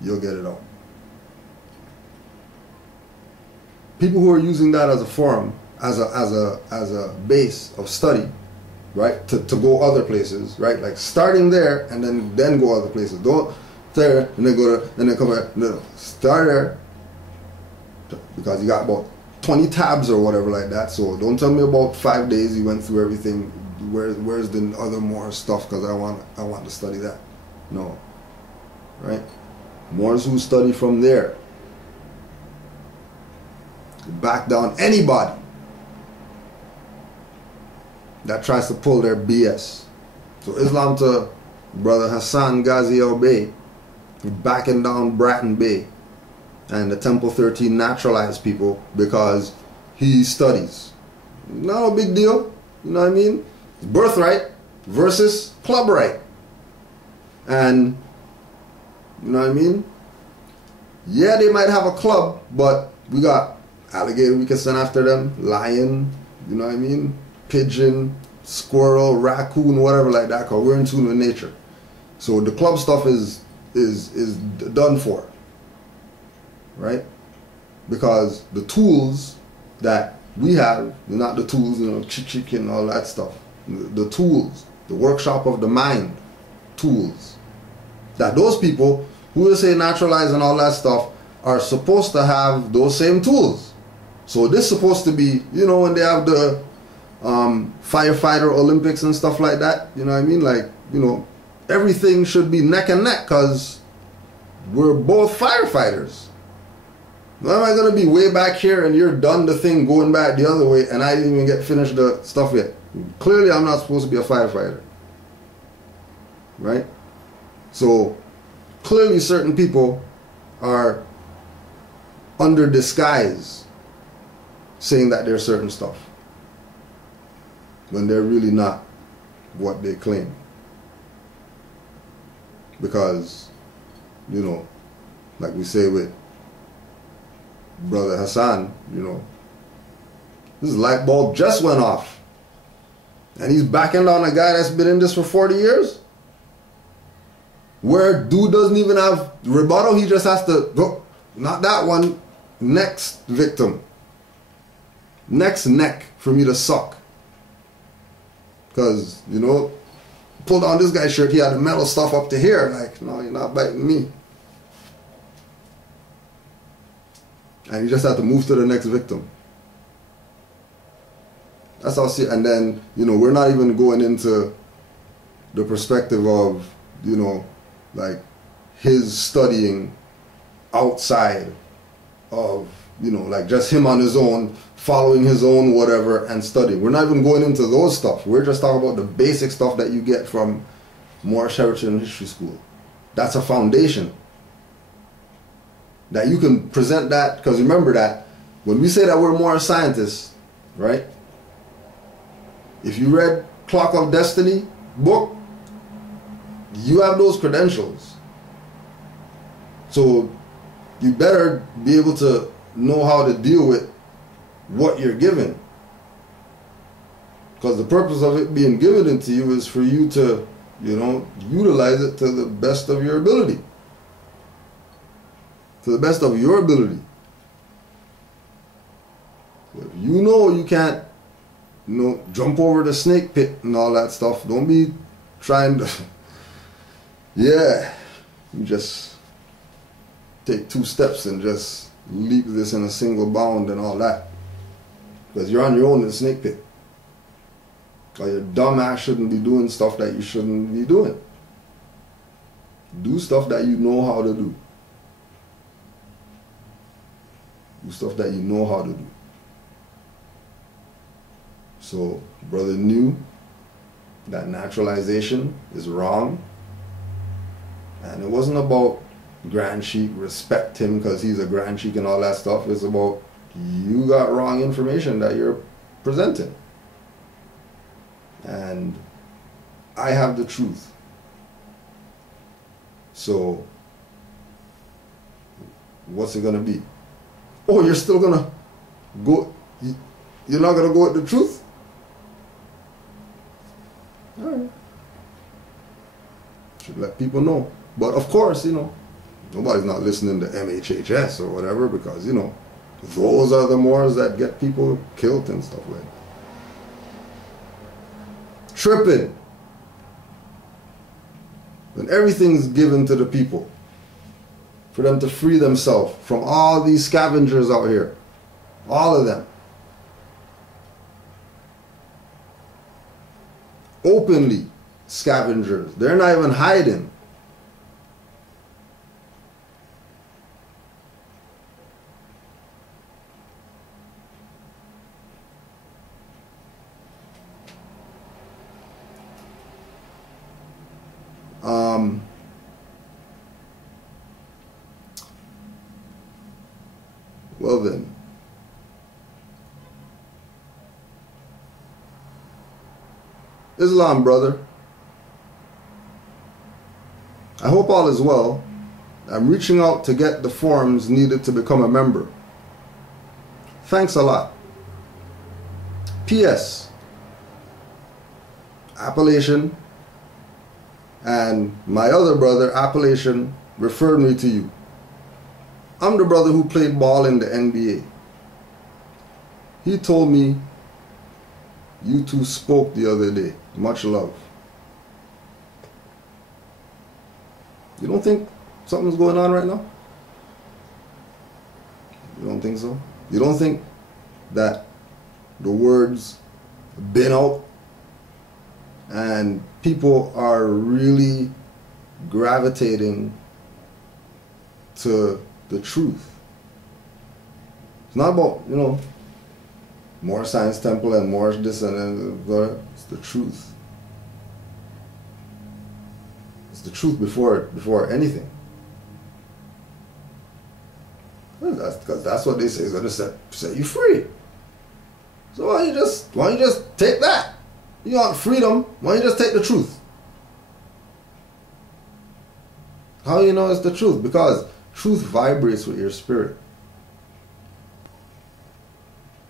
you'll get it out. People who are using that as a forum, as a base of study, right? To go other places, right? Like starting there and then go other places. Don't there and then go to and then come back. No, start there because you got about 20 tabs or whatever like that. So don't tell me about 5 days you went through everything. Where's the other more stuff? Because I want to study that. No, right? Moors who study from there. Back down anybody that tries to pull their BS. So Islam to Brother Hassan Ghazi al-Bey, backing down Bratton Bay and the Temple 13 naturalized people because he studies. Not a big deal, you know what I mean? Birthright versus club right. And, you know what I mean? Yeah, they might have a club, but we got alligator we can send after them, lion, you know what I mean? Pigeon, squirrel, raccoon, whatever like that, because we're in tune with nature. So the club stuff is done for, right? Because the tools that we have, not the tools, you know, chick and all that stuff. The tools, the workshop of the mind, tools. That those people who will say naturalize and all that stuff are supposed to have those same tools. So this is supposed to be, you know, when they have the firefighter Olympics and stuff like that, you know what I mean? Like, you know, everything should be neck and neck because we're both firefighters. Why am I going to be way back here and you're done the thing going back the other way and I didn't even get finished the stuff yet? Clearly I'm not supposed to be a firefighter. Right? So clearly certain people are under disguise saying that they're certain stuff when they're really not what they claim. Because, you know, like we say with Brother Hassan, you know, this light bulb just went off. And he's backing down a guy that's been in this for 40 years. Where dude doesn't even have rebuttal, he just has to go, not that one, next victim. Next neck for me to suck. Because, you know, pulled on this guy's shirt, he had the metal stuff up to here. Like, no, you're not biting me. And you just have to move to the next victim. That's how I see it. And then, you know, we're not even going into the perspective of, you know, like his studying outside of, you know, like just him on his own, following his own whatever and studying. We're not even going into those stuff. We're just talking about the basic stuff that you get from Moorish Heritage and History School. That's a foundation. That you can present that, because remember that when we say that we're Moorish scientists, right? If you read Clock of Destiny book, you have those credentials. So you better be able to know how to deal with what you're given. Because the purpose of it being given into you is for you to, you know, utilize it to the best of your ability. To the best of your ability. If you know you can't, you know, jump over the snake pit and all that stuff, don't be trying to, yeah, you just take 2 steps and just leap this in a single bound and all that. Because you're on your own in the snake pit. Or your dumb ass shouldn't be doing stuff that you shouldn't be doing. Do stuff that you know how to do. Do stuff that you know how to do. So, brother knew that naturalization is wrong. And it wasn't about Grand Sheik, respect him because he's a Grand Sheik and all that stuff. It's about you got wrong information that you're presenting. And I have the truth. So, what's it going to be? Oh, you're still going to go, you're not going to go with the truth? All right. Should let people know. But of course, you know, Nobody's not listening to MHHS or whatever, because, you know, those are the Moors that get people killed and stuff like that. Tripping. When everything's given to the people for them to free themselves from all these scavengers out here. All of them. Openly scavengers. They're not even hiding. Well then, Islam, brother, I hope all is well. I'm reaching out to get the forms needed to become a member. Thanks a lot. P.S. Appalachian and my other brother, Appalachian, referred me to you. I'm the brother who played ball in the NBA. He told me you two spoke the other day. Much love. You don't think something's going on right now? You don't think so? You don't think that the words been out and people are really gravitating to the truth? It's not about, you know, more Science Temple and more this and that. It's the truth. It's the truth before anything. Because that's what they say is going to set you free. So why don't you just take that? You want freedom? Why don't you just take the truth? How do you know it's the truth? Because truth vibrates with your spirit.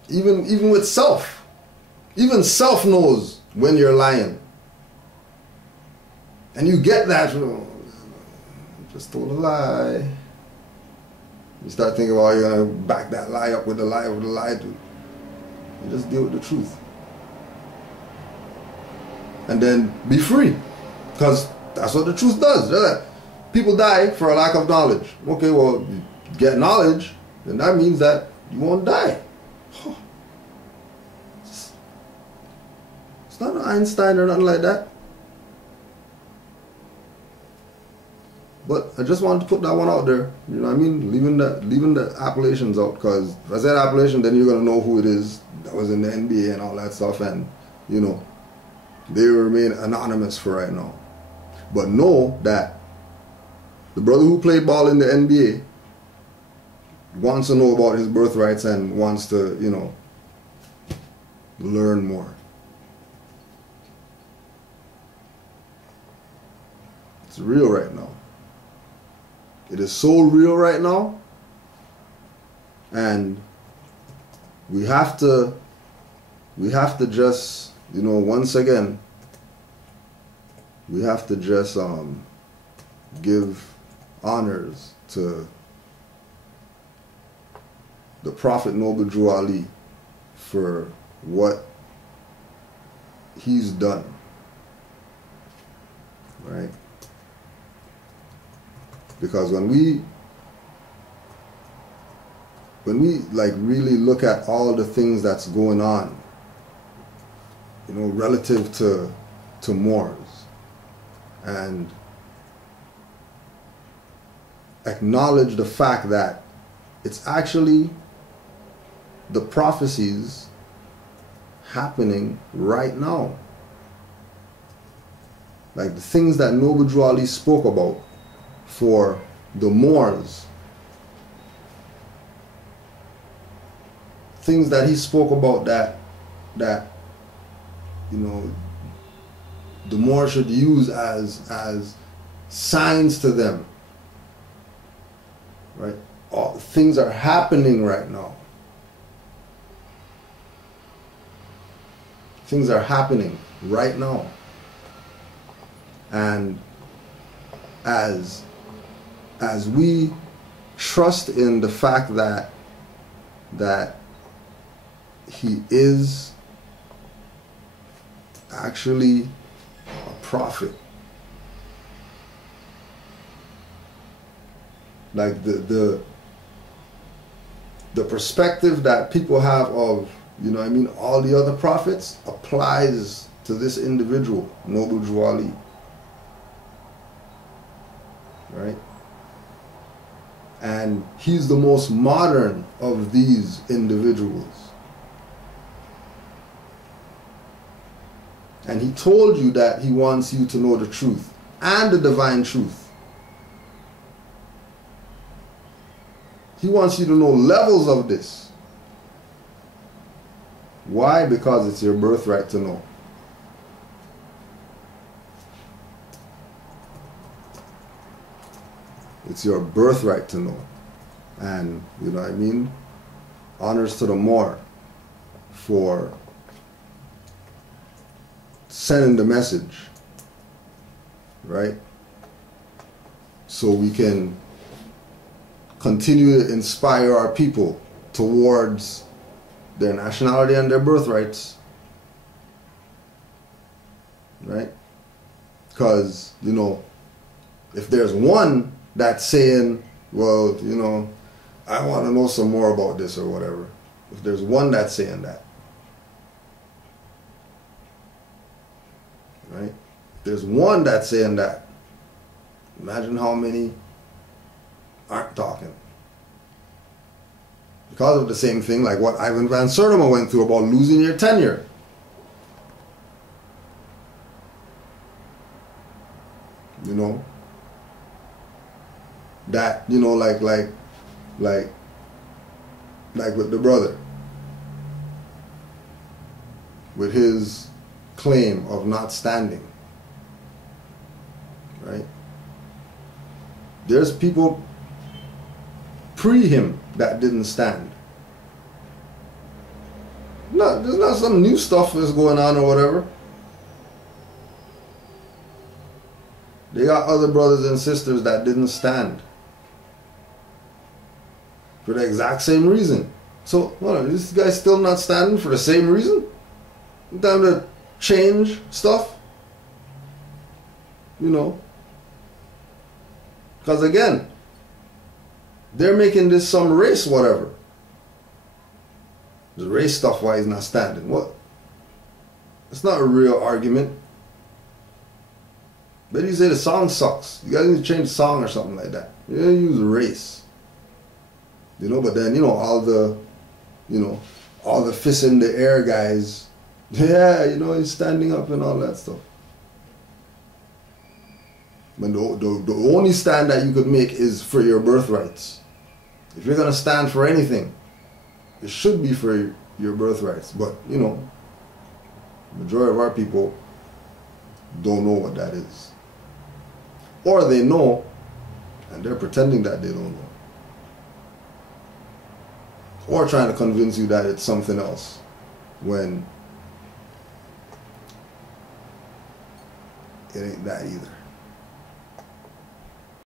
Even with self. Even self knows when you're lying. And you get that, you know, just told a lie. You start thinking, well, you're going to back that lie up with the lie of the lie. You just deal with the truth. And then be free. Because that's what the truth does. People die for a lack of knowledge. Okay, well, you get knowledge, then that means that you won't die. It's not an Einstein or nothing like that. But I just wanted to put that one out there. You know what I mean? Leaving the Appalachians out, because if I said Appalachian, then you're gonna know who it is that was in the NBA and all that stuff, and you know, they remain anonymous for right now. But know that the brother who played ball in the NBA wants to know about his birthrights and wants to, you know, learn more. It's real right now. It is so real right now, and we have to just, you know, once again, we have to just give honors to the Prophet Noble Drew Ali for what he's done, right? Because when we like really look at all the things that's going on, you know, relative to Moors, and acknowledge the fact that it's actually the prophecies happening right now. Like the things that Noble Drew Ali spoke about for the Moors, things that he spoke about that you know, the Moors should use as signs to them, right? All things are happening right now. Things are happening right now. And as as we trust in the fact that he is actually a prophet, like the perspective that people have of, you know what I mean, all the other prophets applies to this individual, Noble Drew Ali. Right? And he's the most modern of these individuals. And he told you that he wants you to know the truth and the divine truth. He wants you to know levels of this. Why? Because it's your birthright to know. It's your birthright to know. And, you know what I mean? Honors to the Moor for sending the message, right? So we can continue to inspire our people towards their nationality and their birthrights, right? Because, you know, if there's one that's saying, well, you know, I want to know some more about this or whatever, if there's one that's saying that, right? If there's one that's saying that, imagine how many aren't talking. Because of the same thing like what Ivan Van Sertima went through about losing your tenure. You know? That, you know, like with the brother. With his claim of not standing. Right? There's people pre him that didn't stand. No, there's not some new stuff that's going on or whatever. They got other brothers and sisters that didn't stand for the exact same reason. So, what, this guy's still not standing for the same reason? Time to change stuff? You know? Because again, they're making this some race whatever. The race stuff why he's not standing. What? It's not a real argument. But you say the song sucks. You guys need to change the song or something like that. You don't use race. You know, but then, you know, all the fists in the air guys, yeah, you know, he's standing up and all that stuff. But the only stand that you could make is for your birthrights. If you're going to stand for anything, it should be for your birthrights. But, you know, the majority of our people don't know what that is. Or they know, and they're pretending that they don't know. Or trying to convince you that it's something else, when it ain't that either.